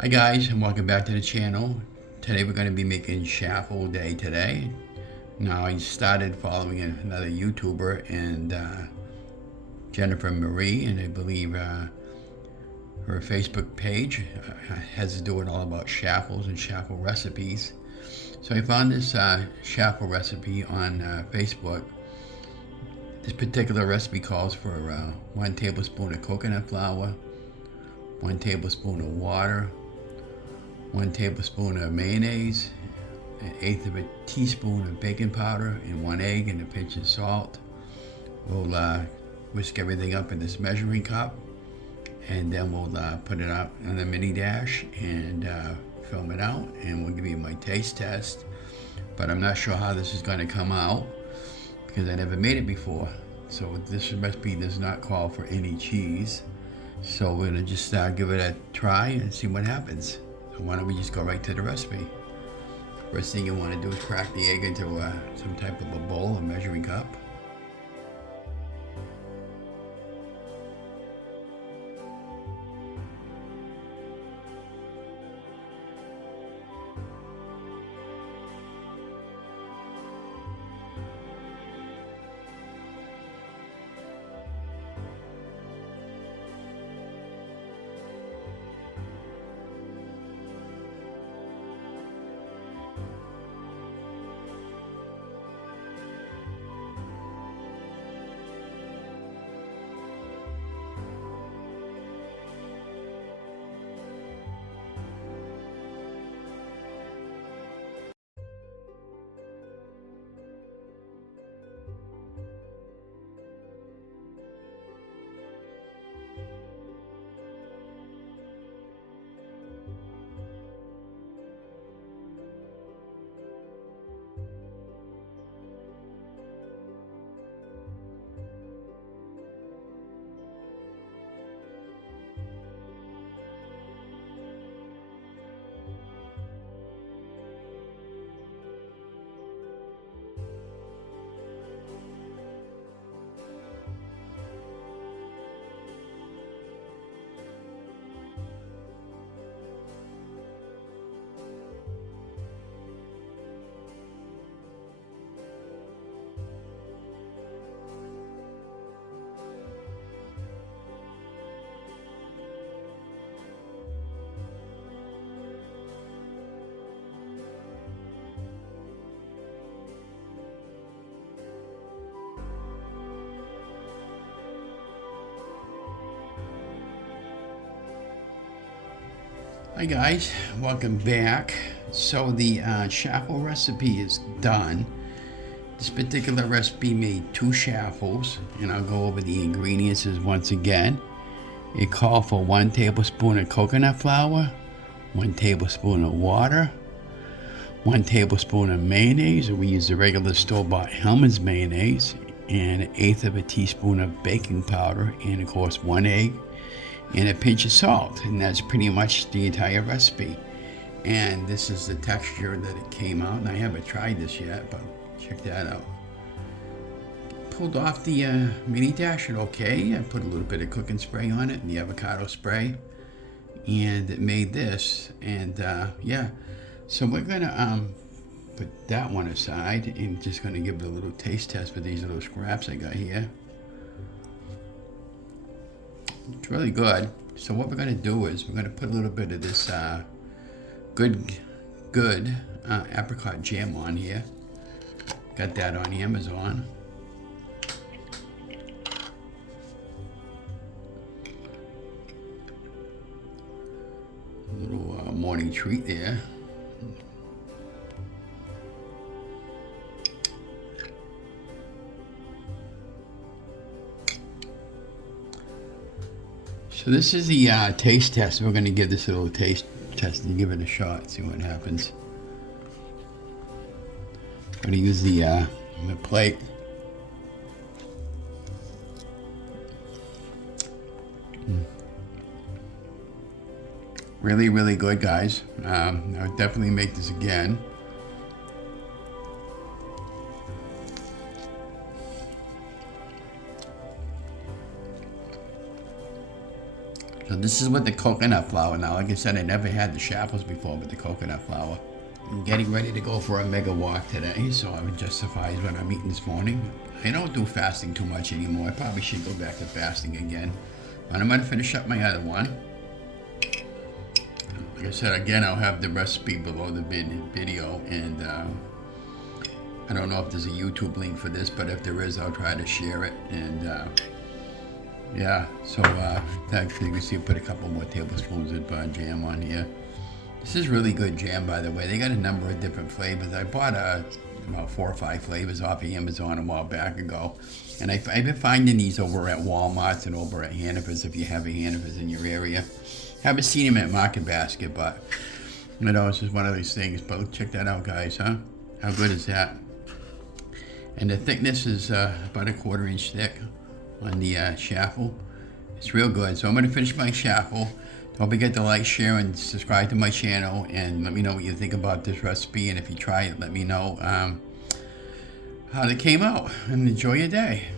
Hi guys, and welcome back to the channel. Today we're going to be making Chaffle Day today. Now I started following another YouTuber and Jennifer Marie, and I believe her Facebook page has to do with all about Chaffles and Chaffle recipes. So I found this Chaffle recipe on Facebook. This particular recipe calls for 1 tablespoon of coconut flour, 1 tablespoon of water, 1 tablespoon of mayonnaise, 1/8 of a teaspoon of baking powder, and 1 egg and a pinch of salt. We'll whisk everything up in this measuring cup, and then we'll put it out on the mini dash and film it out, and we'll give you my taste test. But I'm not sure how this is going to come out because I never made it before. So this recipe does not call for any cheese. So we're going to just give it a try and see what happens. So why don't we just go right to the recipe. First thing you want to do is crack the egg into some type of a bowl, a measuring cup. Hi guys, welcome back. So the Chaffle recipe is done. This particular recipe made 2 Chaffles, and I'll go over the ingredients once again. It called for 1 tablespoon of coconut flour, 1 tablespoon of water, 1 tablespoon of mayonnaise, we use the regular store-bought Hellmann's mayonnaise, and 1/8 of a teaspoon of baking powder, and of course 1 egg, and a pinch of salt, and that's pretty much the entire recipe. And this is the texture that it came out, and I haven't tried this yet, but check that out. Pulled off the mini dash, and okay, I put a little bit of cooking spray on it and the avocado spray, and it made this. And yeah, so we're gonna put that one aside and just gonna give it a little taste test with these little scraps I got here. It's really good. So what we're going to do is we're going to put a little bit of this good apricot jam on here. Got that on Amazon. A little morning treat there. So this is the taste test. We're going to give this a little taste test and give it a shot, see what happens. I'm going to use the plate. Really, really good, guys. I would definitely make this again. this is with the coconut flour. Now, like I said, I never had the Chaffles before with the coconut flour. I'm getting ready to go for a mega walk today, so it justifies what I'm eating this morning. I don't do fasting too much anymore. I probably should go back to fasting again. But I'm going to finish up my other one. Like I said, again, I'll have the recipe below the video, and I don't know if there's a YouTube link for this, but if there is, I'll try to share it. And yeah, so actually you can see I put a couple more tablespoons of jam on here. This is really good jam, by the way. They got a number of different flavors. I bought about 4 or 5 flavors off of Amazon a while back ago. And I've been finding these over at Walmart's and over at Hannaford's, if you have a Hannaford's in your area. Haven't seen them at Market Basket, but you know, it's just one of these things. But check that out, guys, huh? How good is that? And the thickness is about a 1/4 inch thick on the Chaffle. It's real good. So I'm going to finish my Chaffle. Don't forget to like, share, and subscribe to my channel, and let me know what you think about this recipe, and if you try it, let me know how it came out, and enjoy your day.